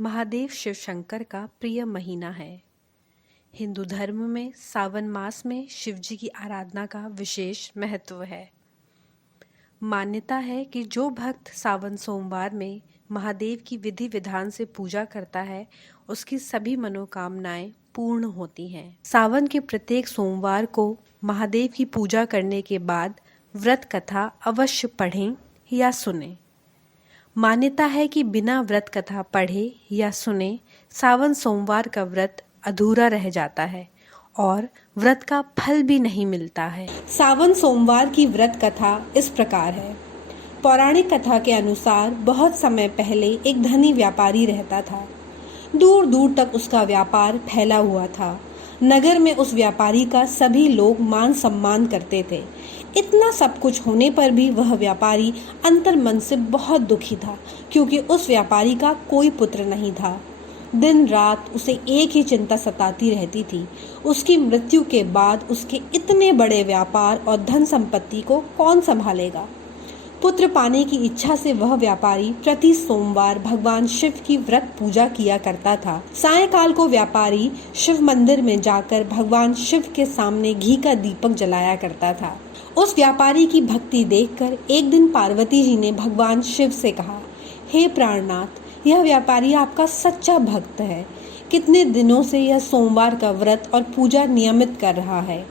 महादेव शिव शंकर का प्रिय महीना है। हिंदू धर्म में सावन मास में शिव जी की आराधना का विशेष महत्व है। मान्यता है कि जो भक्त सावन सोमवार में महादेव की विधि विधान से पूजा करता है उसकी सभी मनोकामनाएं पूर्ण होती हैं। सावन के प्रत्येक सोमवार को महादेव की पूजा करने के बाद व्रत कथा अवश्य पढ़ें या सुनें। मान्यता है कि बिना व्रत कथा पढ़े या सुने सावन सोमवार का व्रत अधूरा रह जाता है और व्रत का फल भी नहीं मिलता है। सावन सोमवार की व्रत कथा इस प्रकार है। पौराणिक कथा के अनुसार बहुत समय पहले एक धनी व्यापारी रहता था। दूर दूर तक उसका व्यापार फैला हुआ था। नगर में उस व्यापारी का सभी लोग मान सम्मान करते थे। इतना सब कुछ होने पर भी वह व्यापारी अंतर मन से बहुत दुखी था, क्योंकि उस व्यापारी का कोई पुत्र नहीं था। दिन रात उसे एक ही चिंता सताती रहती थी, उसकी मृत्यु के बाद उसके इतने बड़े व्यापार और धन संपत्ति को कौन संभालेगा। पुत्र पाने की इच्छा से वह व्यापारी प्रति सोमवार भगवान शिव की व्रत पूजा किया करता था। सायंकाल को व्यापारी शिव मंदिर में जाकर भगवान शिव के सामने घी का दीपक जलाया करता था। उस व्यापारी की भक्ति देखकर एक दिन पार्वती जी ने भगवान शिव से कहा, हे प्राणनाथ, यह व्यापारी आपका सच्चा भक्त है। कितने दिनों से यह सोमवार का व्रत और पूजा नियमित कर रहा है।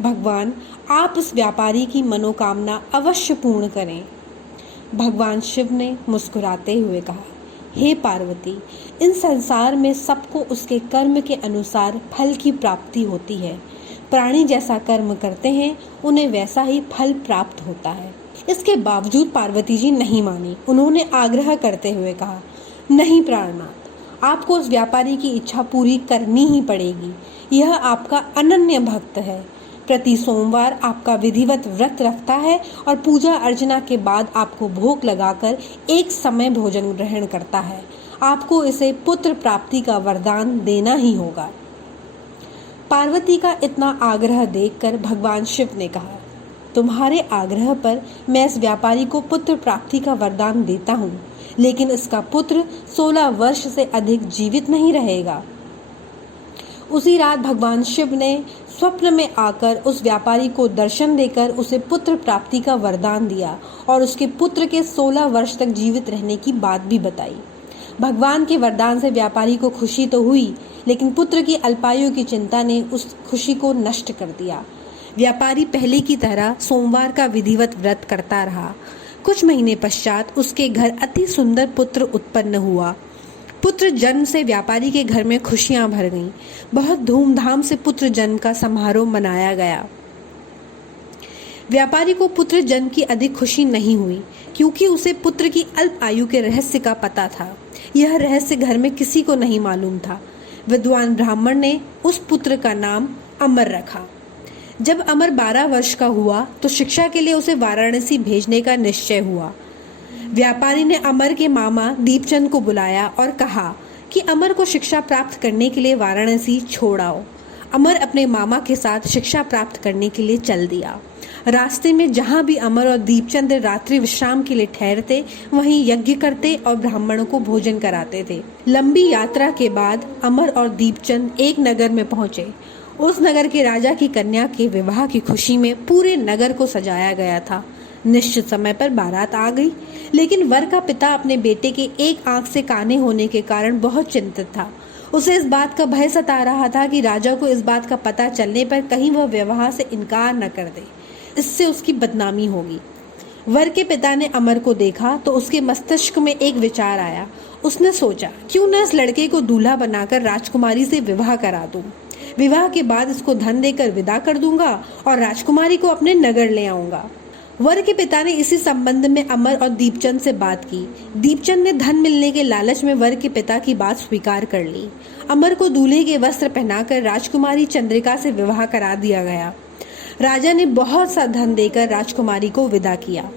भगवान, आप इस व्यापारी की मनोकामना अवश्य पूर्ण करें। भगवान शिव ने मुस्कुराते हुए कहा, हे पार्वती, इन संसार में सबको उसके कर्म के अनुसार फल की प्राप्ति होती है। प्राणी जैसा कर्म करते हैं उन्हें वैसा ही फल प्राप्त होता है। इसके बावजूद पार्वती जी नहीं मानी। उन्होंने आग्रह करते हुए कहा, नहीं प्राणनाथ, आपको उस व्यापारी की इच्छा पूरी करनी ही पड़ेगी। यह आपका अनन्य भक्त है। प्रति सोमवार आपका विधिवत व्रत रखता है और पूजा अर्चना के बाद आपको भोग लगाकर एक समय भोजन ग्रहण करता है। आपको इसे पुत्र प्राप्ति का वरदान देना ही होगा। पार्वती का इतना आग्रह देखकर भगवान शिव ने कहा, तुम्हारे आग्रह पर मैं इस व्यापारी को पुत्र प्राप्ति का वरदान देता हूँ, लेकिन इसका पुत्र 16 वर्ष से अधिक जीवित नहीं रहेगा। उसी रात भगवान शिव ने स्वप्न में आकर उस व्यापारी को दर्शन देकर उसे पुत्र प्राप्ति का वरदान दिया और उसके पुत्र के 16 वर्ष तक जीवित रहने की बात भी बताई। भगवान के वरदान से व्यापारी को खुशी तो हुई, लेकिन पुत्र की अल्पायु की चिंता ने उस खुशी को नष्ट कर दिया। व्यापारी पहले की तरह सोमवार का विधिवत व्रत करता रहा। कुछ महीने पश्चात उसके घर अति सुंदर पुत्र उत्पन्न हुआ। पुत्र जन्म से व्यापारी के घर में खुशियां भर गईं। बहुत धूमधाम से पुत्र जन्म का समारोह मनाया गया। व्यापारी को पुत्र जन्म की अधिक खुशी नहीं हुई, क्योंकि उसे पुत्र की अल्प आयु के रहस्य का पता था। यह रहस्य घर में किसी को नहीं मालूम था। विद्वान ब्राह्मण ने उस पुत्र का नाम अमर रखा। जब अमर 12 वर्ष का हुआ तो शिक्षा के लिए उसे वाराणसी भेजने का निश्चय हुआ। व्यापारी ने अमर के मामा दीपचंद को बुलाया और कहा कि अमर को शिक्षा प्राप्त करने के लिए वाराणसी छोड़ आओ। अमर अपने मामा के साथ शिक्षा प्राप्त करने के लिए चल दिया। रास्ते में जहाँ भी अमर और दीपचंद रात्रि विश्राम के लिए ठहरते, वहीं यज्ञ करते और ब्राह्मणों को भोजन कराते थे। लंबी यात्रा के बाद अमर और दीपचंद एक नगर में पहुंचे। उस नगर के राजा की कन्या के विवाह की खुशी में पूरे नगर को सजाया गया था। निश्चित समय पर बारात आ गई, लेकिन वर का पिता अपने बेटे के एक आंख से काने होने के कारण बहुत चिंतित था। उसे इस बात का भय सता रहा था कि राजा को इस बात का पता चलने पर कहीं वह विवाह से इनकार न कर दे, इससे उसकी बदनामी होगी। वर के पिता ने अमर को देखा तो उसके मस्तिष्क में एक विचार आया। उसने सोचा, क्यों न इस लड़के को दूल्हा बनाकर राजकुमारी से विवाह करा दूं। विवाह के बाद इसको धन देकर विदा कर दूंगा और राजकुमारी को अपने नगर ले आऊंगा। वर के पिता ने इसी संबंध में अमर और दीपचंद से बात की। दीपचंद ने धन मिलने के लालच में वर के पिता की बात स्वीकार कर ली। अमर को दूल्हे के वस्त्र पहनाकर राजकुमारी चंद्रिका से विवाह करा दिया गया। राजा ने बहुत सा धन देकर राजकुमारी को विदा किया।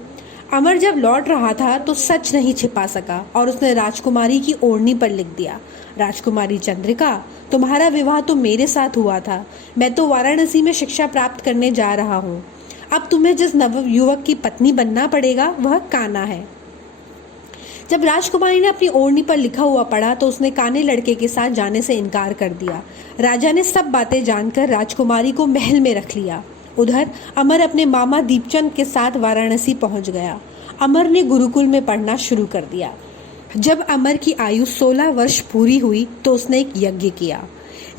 अमर जब लौट रहा था तो सच नहीं छिपा सका और उसने राजकुमारी की ओढ़नी पर लिख दिया, राजकुमारी चंद्रिका, तुम्हारा विवाह तो मेरे साथ हुआ था। मैं तो वाराणसी में शिक्षा प्राप्त करने जा रहा हूँ। अब तुम्हें जिस नवयुवक की पत्नी बनना पड़ेगा वह कान्हा है। जब राजकुमारी ने अपनी ओढ़नी पर लिखा हुआ पढ़ा तो उसने काने लड़के के साथ जाने से इनकार कर दिया। राजा ने सब बातें जानकर राजकुमारी को महल में रख लिया। उधर अमर अपने मामा दीपचंद के साथ वाराणसी पहुंच गया। अमर ने गुरुकुल में पढ़ना शुरू कर दिया। जब अमर की आयु 16 वर्ष पूरी हुई तो उसने एक यज्ञ किया।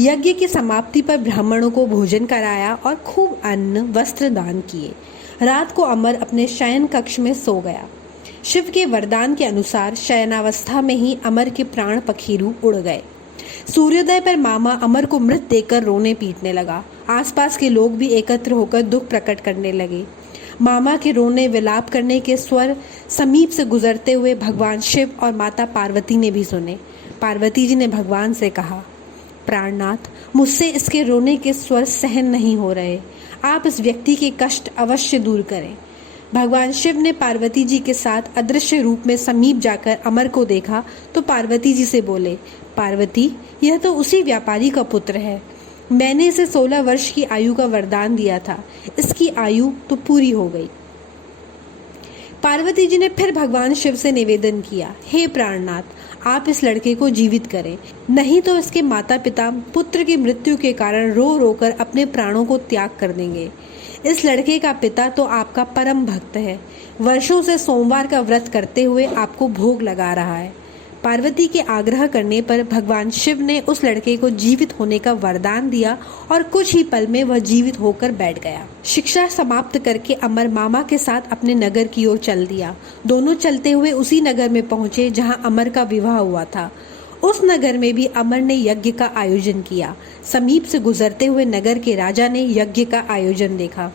यज्ञ की समाप्ति पर ब्राह्मणों को भोजन कराया और खूब अन्न वस्त्र दान किए। रात को अमर अपने शयन कक्ष में सो गया। शिव के वरदान के अनुसार शयनावस्था में ही अमर के प्राण पखेरु उड़ गए। सूर्योदय पर मामा अमर को मृत देखकर रोने पीटने लगा। आसपास के लोग भी एकत्र होकर दुख प्रकट करने लगे। मामा के रोने विलाप करने के स्वर समीप से गुजरते हुए भगवान शिव और माता पार्वती ने भी सुने। पार्वती जी ने भगवान से कहा, प्राणनाथ, मुझसे इसके रोने के स्वर सहन नहीं हो रहे। आप इस व्यक्ति के कष्ट अवश्य दूर करें। भगवान शिव ने पार्वती जी के साथ अदृश्य रूप में समीप जाकर अमर को देखा तो पार्वती जी से बोले, पार्वती, यह तो उसी व्यापारी का पुत्र है। मैंने इसे 16 वर्ष की आयु का वरदान दिया था। इसकी आयु तो पूरी हो गई। पार्वती जी ने फिर भगवान शिव से निवेदन किया, हे प्राणनाथ, आप इस लड़के को जीवित करें, नहीं तो इसके माता पिता पुत्र की मृत्यु के कारण रो रो कर अपने प्राणों को त्याग कर देंगे। इस लड़के का पिता तो आपका परम भक्त है, वर्षों से सोमवार का व्रत करते हुए आपको भोग लगा रहा है। पार्वती के आग्रह करने पर भगवान शिव ने उस लड़के को जीवित होने का वरदान दिया और कुछ ही पल में वह जीवित होकर बैठ गया। शिक्षा समाप्त करके अमर मामा के साथ अपने नगर की ओर चल दिया। दोनों चलते हुए उसी नगर में पहुंचे जहां अमर का विवाह हुआ था। उस नगर में भी अमर ने यज्ञ का आयोजन किया। समीप से गुजरते हुए नगर के राजा ने यज्ञ का आयोजन देखा।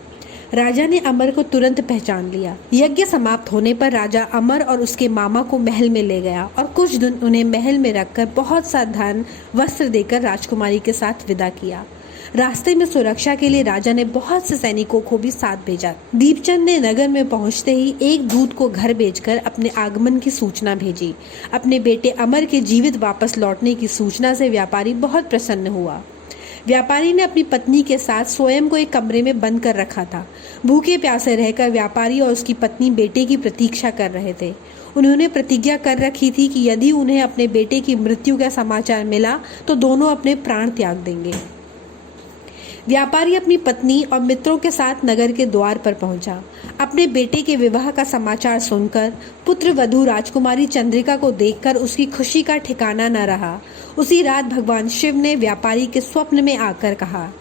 राजा ने अमर को तुरंत पहचान लिया। यज्ञ समाप्त होने पर राजा अमर और उसके मामा को महल में ले गया और कुछ दिन उन्हें महल में रखकर बहुत सा धन वस्त्र देकर राजकुमारी के साथ विदा किया। रास्ते में सुरक्षा के लिए राजा ने बहुत से सैनिकों को भी साथ भेजा। दीपचंद ने नगर में पहुंचते ही एक दूत को घर भेजकर अपने आगमन की सूचना भेजी। अपने बेटे अमर के जीवित वापस लौटने की सूचना से व्यापारी बहुत प्रसन्न हुआ। व्यापारी ने अपनी पत्नी के साथ स्वयं को एक कमरे में बंद कर रखा था। भूखे प्यासे रहकर व्यापारी और उसकी पत्नी बेटे की प्रतीक्षा कर रहे थे। उन्होंने प्रतिज्ञा कर रखी थी कि यदि उन्हें अपने बेटे की मृत्यु का समाचार मिला तो दोनों अपने प्राण त्याग देंगे। व्यापारी अपनी पत्नी और मित्रों के साथ नगर के द्वार पर पहुंचा। अपने बेटे के विवाह का समाचार सुनकर पुत्र वधू राजकुमारी चंद्रिका को देखकर उसकी खुशी का ठिकाना न रहा। उसी रात भगवान शिव ने व्यापारी के स्वप्न में आकर कहा,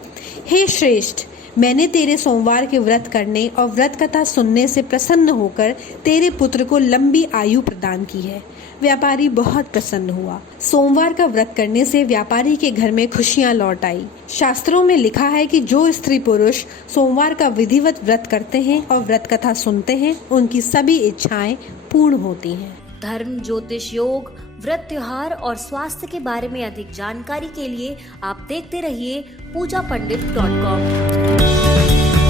हे श्रेष्ठ, मैंने तेरे सोमवार के व्रत करने और व्रत कथा सुनने से प्रसन्न होकर तेरे पुत्र को लंबी आयु प्रदान की है। व्यापारी बहुत प्रसन्न हुआ। सोमवार का व्रत करने से व्यापारी के घर में खुशियां लौट आई। शास्त्रों में लिखा है कि जो स्त्री पुरुष सोमवार का विधिवत व्रत करते हैं और व्रत कथा सुनते हैं, उनकी सभी इच्छाएं पूर्ण होती हैं। धर्म, ज्योतिष, योग, व्रत, त्योहार और स्वास्थ्य के बारे में अधिक जानकारी के लिए आप देखते रहिए पूजापंडित.com।